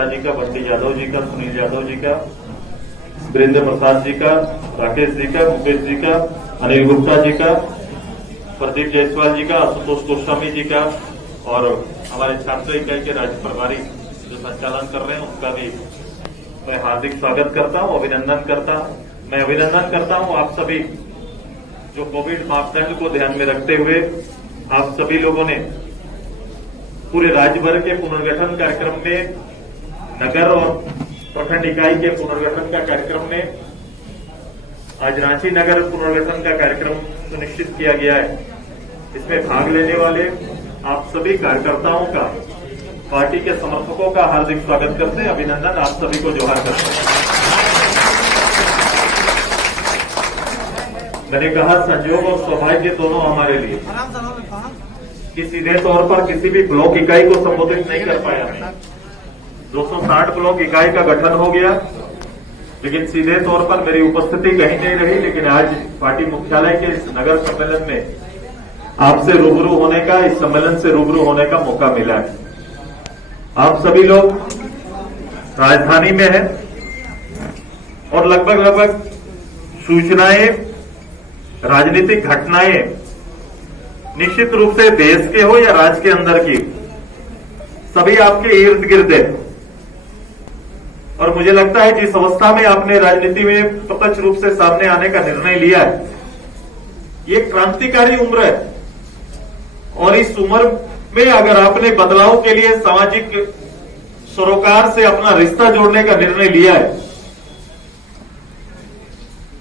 गुप्ता जी का, बंटी यादव जी का, सुनील यादव जी का, वीरेंद्र प्रसाद जी का, राकेश जी का, मुकेश जी का, अनिल गुप्ता जी का, प्रदीप जायसवाल जी का, आशुतोष गोस्वामी जी का और हमारे छात्र इकाई के राज्य प्रभारी जो संचालन कर रहे हैं उनका भी मैं हार्दिक स्वागत करता हूं, अभिनंदन करता हूं। मैं अभिनंदन करता हूं आप सभी जो कोविड मापदंड को ध्यान में रखते हुए आप सभी लोगों ने पूरे राज्य भर के पुनर्गठन कार्यक्रम में, नगर और प्रखंड इकाई के पुनर्गठन का कार्यक्रम में आज रांची नगर पुनर्गठन का कार्यक्रम सुनिश्चित किया गया है। इसमें भाग लेने वाले आप सभी कार्यकर्ताओं का, पार्टी के समर्थकों का हार्दिक स्वागत करते हैं, अभिनंदन, आप सभी को जोहार करते हैं। मैंने कहा संयोग और सौभाग्य दोनों हमारे लिए कि सीधे तौर पर किसी भी ब्लॉक इकाई को संबोधित नहीं कर पाया। 260 ब्लॉक इकाई का गठन हो गया, लेकिन सीधे तौर पर मेरी उपस्थिति कहीं नहीं रही। लेकिन आज पार्टी मुख्यालय के इस नगर सम्मेलन में आपसे रूबरू होने का, इस सम्मेलन से रूबरू होने का मौका मिला है। आप सभी लोग राजधानी में हैं और लगभग सूचनाएं, राजनीतिक घटनाएं निश्चित रूप से देश के हो या राज्य के अंदर की, सभी आपके इर्द गिर्द है। और मुझे लगता है जिस अवस्था में आपने राजनीति में प्रत्यक्ष रूप से सामने आने का निर्णय लिया है, ये क्रांतिकारी उम्र है। और इस उम्र में अगर आपने बदलाव के लिए सामाजिक सरोकार से अपना रिश्ता जोड़ने का निर्णय लिया है,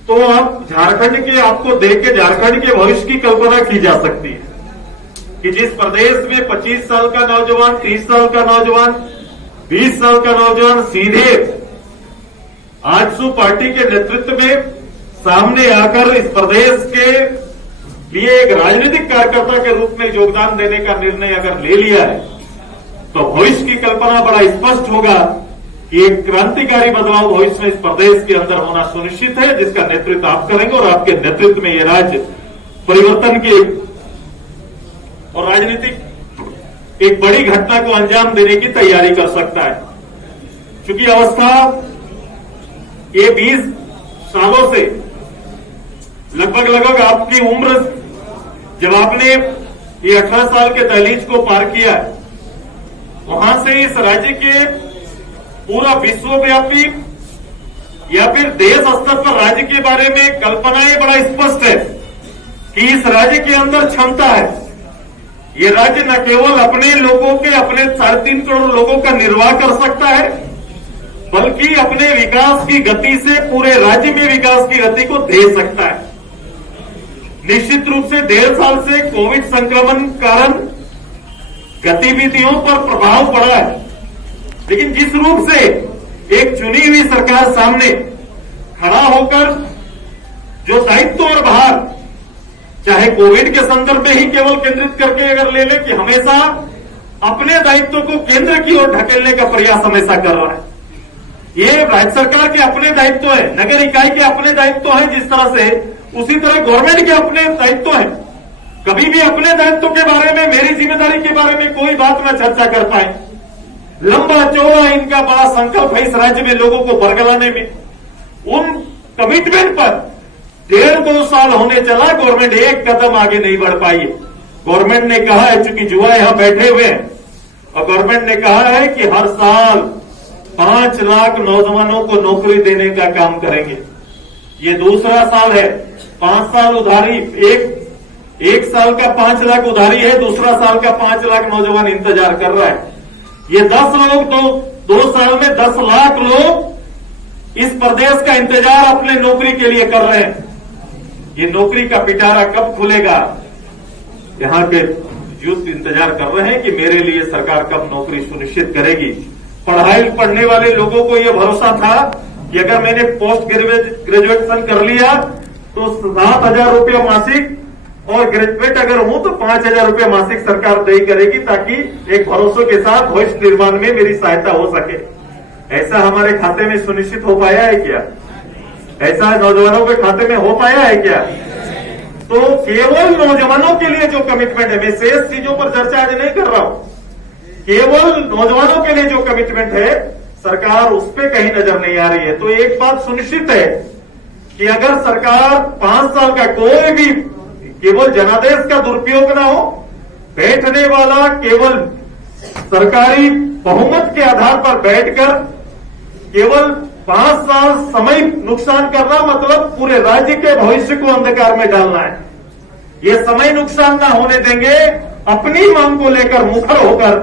तो आप झारखंड के, आपको देख के झारखंड के भविष्य की कल्पना की जा सकती है कि जिस प्रदेश में 25 साल का नौजवान, 30 साल का नौजवान, 20 साल का नौजवान सीधे आजसू पार्टी के नेतृत्व में सामने आकर इस प्रदेश के लिए एक राजनीतिक कार्यकर्ता के रूप में योगदान देने का निर्णय अगर ले लिया है, तो भविष्य की कल्पना बड़ा स्पष्ट होगा कि एक क्रांतिकारी बदलाव भविष्य में इस प्रदेश के अंदर होना सुनिश्चित है, जिसका नेतृत्व आप करेंगे और आपके नेतृत्व में ये राज्य परिवर्तन की और राजनीतिक एक बड़ी घटना को अंजाम देने की तैयारी कर सकता है। चूंकि अवस्था ये 20 सालों से लगभग आपकी उम्र, जब आपने ये 18 साल के दहलीज को पार किया, वहां से इस राज्य के पूरा विश्वव्यापी या फिर देश स्तर पर राज्य के बारे में कल्पनाएं बड़ा स्पष्ट है कि इस राज्य के अंदर क्षमता है। ये राज्य न केवल अपने लोगों के, अपने 3.5 करोड़ लोगों का निर्वाह कर सकता है, बल्कि अपने विकास की गति से पूरे राज्य में विकास की गति को दे सकता है। निश्चित रूप से 1.5 साल से कोविड संक्रमण कारण गतिविधियों पर प्रभाव पड़ा है, लेकिन जिस रूप से एक चुनी हुई सरकार सामने खड़ा होकर जो दायित्व और भार, चाहे कोविड के संदर्भ में ही केवल केंद्रित करके अगर ले लें कि हमेशा अपने दायित्व को केंद्र की ओर ढकेलने का प्रयास हमेशा कर रहा है। ये राज्य सरकार के अपने दायित्व है, नगर इकाई के अपने दायित्व है, जिस तरह से उसी तरह गवर्नमेंट के अपने दायित्व है। कभी भी अपने दायित्व के बारे में, मेरी जिम्मेदारी के बारे में कोई बात न चर्चा कर पाए। लंबा चौड़ा इनका बड़ा संकल्प है इस राज्य में लोगों को बरगलाने में। उन कमिटमेंट पर 1.5-2 साल होने चला, गवर्नमेंट एक कदम आगे नहीं बढ़ पाई है। गवर्नमेंट ने कहा है, चूंकि युवा यहां बैठे हुए हैं, और गवर्नमेंट ने कहा है कि हर साल 5 लाख नौजवानों को नौकरी देने का काम करेंगे। ये दूसरा साल है, 5 साल उधारी, एक साल का 5 लाख उधारी है, दूसरा साल का 5 लाख नौजवान इंतजार कर रहा है। ये 10 लोग तो 2 साल में 10 लाख लोग इस प्रदेश का इंतजार अपने नौकरी के लिए कर रहे हैं। ये नौकरी का पिटारा कब खुलेगा, यहाँ के यूथ इंतजार कर रहे हैं कि मेरे लिए सरकार कब नौकरी सुनिश्चित करेगी। पढ़ने वाले लोगों को यह भरोसा था कि अगर मैंने पोस्ट ग्रेजुएशन कर लिया तो 7,000 रुपया मासिक, और ग्रेजुएट अगर हूं तो 5,000 रुपया मासिक सरकार तय करेगी, ताकि एक भरोसे के साथ भविष्य निर्माण में मेरी सहायता हो सके। ऐसा हमारे खाते में सुनिश्चित हो पाया है क्या? ऐसा नौजवानों के खाते में हो पाया है क्या? तो केवल नौजवानों के लिए जो कमिटमेंट है, मैं शेष चीजों पर चर्चा आज नहीं कर रहा हूं, केवल नौजवानों के लिए जो कमिटमेंट है, सरकार उस पर कहीं नजर नहीं आ रही है। तो एक बात सुनिश्चित है कि अगर सरकार 5 साल का कोई भी केवल जनादेश का दुरुपयोग ना हो, बैठने वाला केवल सरकारी बहुमत के आधार पर बैठकर केवल 5 साल समय नुकसान करना मतलब पूरे राज्य के भविष्य को अंधकार में डालना है। ये समय नुकसान ना होने देंगे। अपनी मांग को लेकर मुखर होकर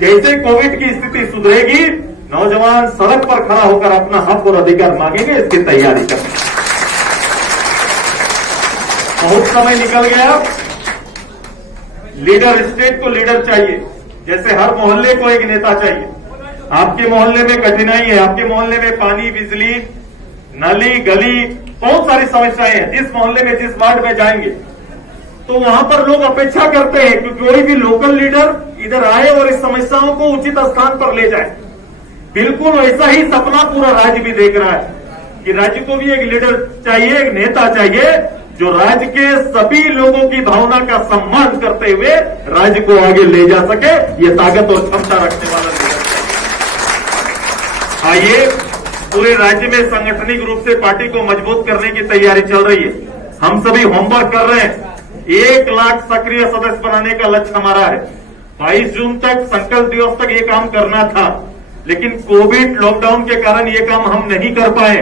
जैसे कोविड की स्थिति सुधरेगी, नौजवान सड़क पर खड़ा होकर अपना हक और अधिकार मांगेंगे, इसकी तैयारी करें। बहुत समय निकल गया। लीडर, स्टेट को लीडर चाहिए। जैसे हर मोहल्ले को एक नेता चाहिए। आपके मोहल्ले में कठिनाई है, आपके मोहल्ले में पानी, बिजली, नाली, गली, बहुत सारी समस्याएं हैं। जिस मोहल्ले में, जिस वार्ड में जाएंगे तो वहां पर लोग अपेक्षा करते हैं कि कोई भी लोकल लीडर इधर आए और इस समस्याओं को उचित स्थान पर ले जाए। बिल्कुल वैसा ही सपना पूरा राज्य भी देख रहा है कि राज्य को भी एक लीडर चाहिए, एक नेता चाहिए जो राज्य के सभी लोगों की भावना का सम्मान करते हुए राज्य को आगे ले जा सके। ये ताकत और क्षमता रखने वाला लीडर। आइए, पूरे राज्य में सांगठनिक रूप से पार्टी को मजबूत करने की तैयारी चल रही है। हम सभी होमवर्क कर रहे हैं। 1 लाख सक्रिय सदस्य बनाने का लक्ष्य हमारा है। 22 जून तक, संकल्प दिवस तक ये काम करना था, लेकिन कोविड लॉकडाउन के कारण ये काम हम नहीं कर पाए।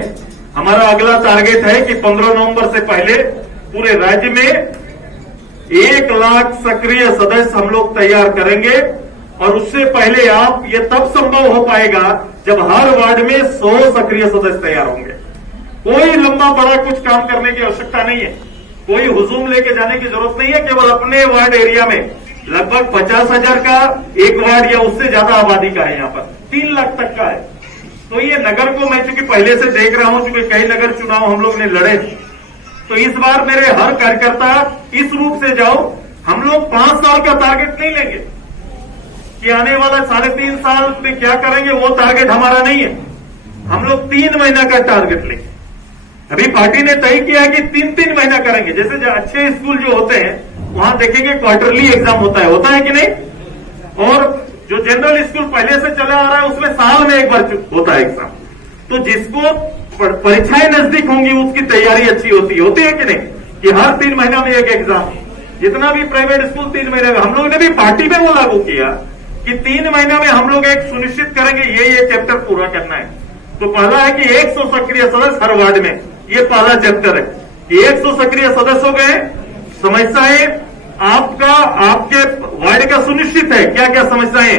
हमारा अगला टारगेट है कि 15 नवंबर से पहले पूरे राज्य में 1 लाख सक्रिय सदस्य हम लोग तैयार करेंगे। और उससे पहले आप, ये तब संभव हो पाएगा जब हर वार्ड में 100 सक्रिय सदस्य तैयार होंगे। कोई लंबा बड़ा कुछ काम करने की आवश्यकता नहीं है, कोई हुजूम लेके जाने की जरूरत नहीं है। केवल अपने वार्ड एरिया में लगभग 50,000 का एक वार्ड या उससे ज्यादा आबादी का है, यहाँ पर 3 लाख तक का है। तो ये नगर को मैं चूंकि पहले से देख रहा हूं, चूंकि कई नगर चुनाव हम लोग ने लड़े, तो इस बार मेरे हर कार्यकर्ता इस रूप से जाओ। हम लोग 5 साल का टारगेट नहीं लेंगे कि आने वाला 3.5 साल में क्या करेंगे, वो टारगेट हमारा नहीं है। हम लोग 3 महीना का टारगेट लेंगे। अभी पार्टी ने तय किया है कि 3-3 महीना करेंगे। जैसे जो अच्छे स्कूल जो होते हैं वहां देखेंगे क्वार्टरली एग्जाम होता है कि नहीं। और जो जनरल स्कूल पहले से चला आ रहा है उसमें साल में एक बार होता है एग्जाम। तो जिसको परीक्षाएं नजदीक होंगी उसकी तैयारी अच्छी होती है कि नहीं, कि हर 3 महीना में एक एग्जाम। जितना भी प्राइवेट स्कूल 3 महीने में, हम लोग ने भी पार्टी में वो लागू किया कि 3 महीना में हम लोग एक सुनिश्चित करेंगे ये चैप्टर पूरा करना है। तो पहला है कि 100 सक्रिय सदस्य हर वार्ड में, ये पहला चैप्टर है कि 100 सक्रिय सदस्य हो गए। समस्याएं आपके वार्ड का सुनिश्चित है, क्या क्या समस्याएं,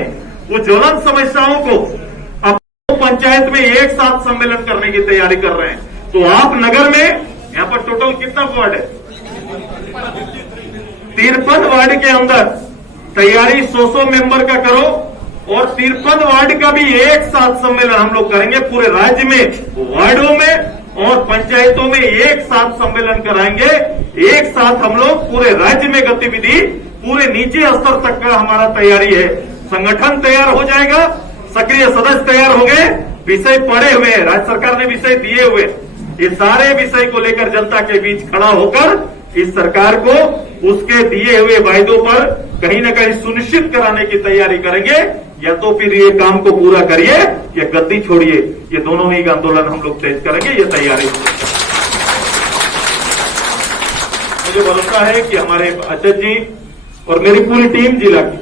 वो ज्वलंत समस्याओं को अपने पंचायत में एक साथ सम्मेलन करने की तैयारी कर रहे हैं। तो आप नगर में, यहाँ पर टोटल कितना वार्ड है, 53 वार्ड के अंदर तैयारी 100 मेंबर का करो। और 53 वार्ड का भी एक साथ सम्मेलन हम लोग करेंगे पूरे राज्य में, वार्डों में और पंचायतों में एक साथ सम्मेलन कराएंगे। एक साथ हम लोग पूरे राज्य में गतिविधि, पूरे नीचे स्तर तक का हमारा तैयारी है। संगठन तैयार हो जाएगा, सक्रिय सदस्य तैयार हो गए, विषय पड़े हुए, राज्य सरकार ने विषय दिए हुए, ये सारे विषय को लेकर जनता के बीच खड़ा होकर इस सरकार को उसके दिए हुए वायदों पर कहीं न कहीं सुनिश्चित कराने की तैयारी करेंगे। या तो फिर ये काम को पूरा करिए या गद्दी छोड़िए, ये दोनों ही आंदोलन हम लोग तेज करेंगे, ये तैयारी। मुझे भरोसा है कि हमारे अध्यक्ष जी और मेरी पूरी टीम जिला की,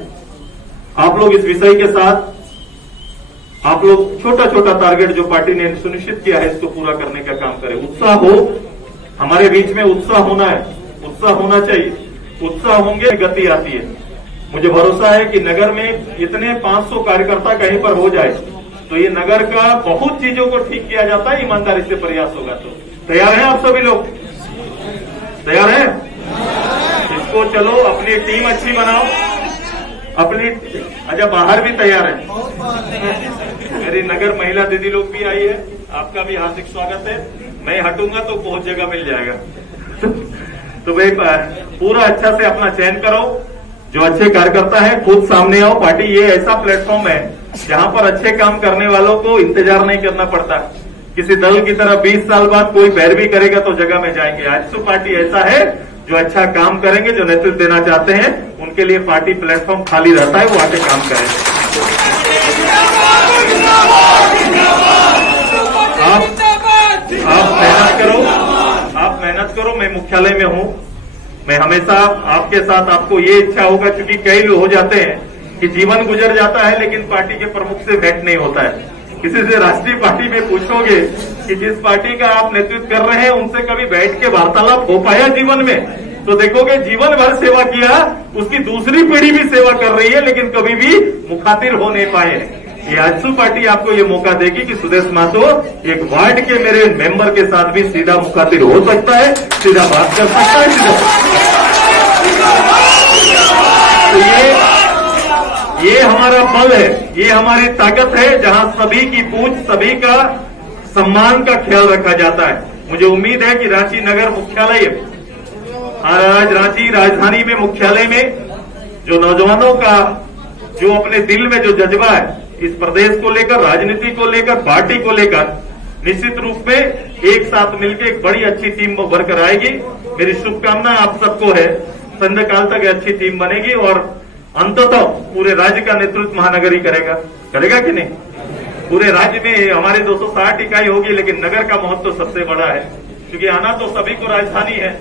आप लोग इस विषय के साथ, आप लोग छोटा छोटा टारगेट जो पार्टी ने सुनिश्चित किया है इसको पूरा करने का काम करें। उत्साह हो, हमारे बीच में उत्साह होना है, उत्साह होना चाहिए। उत्साह होंगे गति आती है। मुझे भरोसा है कि नगर में इतने 500 कार्यकर्ता कहीं पर हो जाए तो ये नगर का बहुत चीजों को ठीक किया जाता है, ईमानदारी से प्रयास होगा। तो तैयार हैं आप सभी लोग? तैयार हैं? इसको चलो अपनी टीम अच्छी बनाओ, अपनी, अच्छा बाहर भी तैयार है। मेरी नगर महिला दीदी लोग भी आई है, आपका भी हार्दिक स्वागत है। मैं हटूंगा तो बहुत जगह मिल जाएगा। तो भाई पूरा अच्छा से अपना चयन करो, जो अच्छे कार्यकर्ता है खुद सामने आओ। पार्टी ये ऐसा प्लेटफॉर्म है जहां पर अच्छे काम करने वालों को इंतजार नहीं करना पड़ता। किसी दल की तरह 20 साल बाद कोई पैरवी करेगा तो जगह में जाएंगे। आज तो पार्टी ऐसा है जो अच्छा काम करेंगे, जो नेतृत्व देना चाहते हैं उनके लिए पार्टी प्लेटफॉर्म खाली रहता है, वो आके काम करेंगे। मुख्यालय में हूं। मैं हमेशा आपके साथ, आपको ये इच्छा होगा, क्योंकि कई लोग हो जाते हैं कि जीवन गुजर जाता है लेकिन पार्टी के प्रमुख से भेंट नहीं होता है। किसी से राष्ट्रीय पार्टी में पूछोगे कि जिस पार्टी का आप नेतृत्व कर रहे हैं उनसे कभी बैठ के वार्तालाप हो पाया जीवन में, तो देखोगे जीवन भर सेवा किया, उसकी दूसरी पीढ़ी भी सेवा कर रही है लेकिन कभी भी मुखातिर हो नहीं पाए। ये आजसू पार्टी आपको ये मौका देगी कि सुदेश महतो एक वार्ड के मेरे मेंबर के साथ भी सीधा मुखातिर हो सकता है, सीधा बात कर सकता है, तो ये हमारा बल है, ये हमारी ताकत है, जहां सभी की पूछ, सभी का सम्मान का ख्याल रखा जाता है। मुझे उम्मीद है कि रांची नगर मुख्यालय, आज रांची राजधानी में मुख्यालय में जो नौजवानों का जो अपने दिल में जो जज्बा है इस प्रदेश को लेकर, राजनीति को लेकर, पार्टी को लेकर, निश्चित रूप में एक साथ मिलकर एक बड़ी अच्छी टीम बनकर आएगी। मेरी शुभकामना आप सबको है, संध्याकाल तक अच्छी टीम बनेगी और अंततः पूरे राज्य का नेतृत्व महानगर ही करेगा कि नहीं? पूरे राज्य में हमारे 260 इकाई होगी, लेकिन नगर का महत्व सबसे बड़ा है, क्योंकि आना तो सभी को राजधानी है,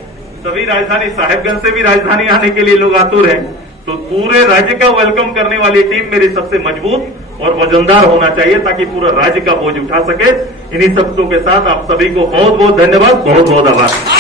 सभी राजधानी, साहेबगंज से भी राजधानी आने के लिए लोग आतुर हैं, तो पूरे राज्य का वेलकम करने वाली टीम मेरी सबसे मजबूत और वजनदार होना चाहिए ताकि पूरा राज्य का बोझ उठा सके। इन्हीं शब्दों के साथ आप सभी को बहुत बहुत धन्यवाद, बहुत बहुत आभार।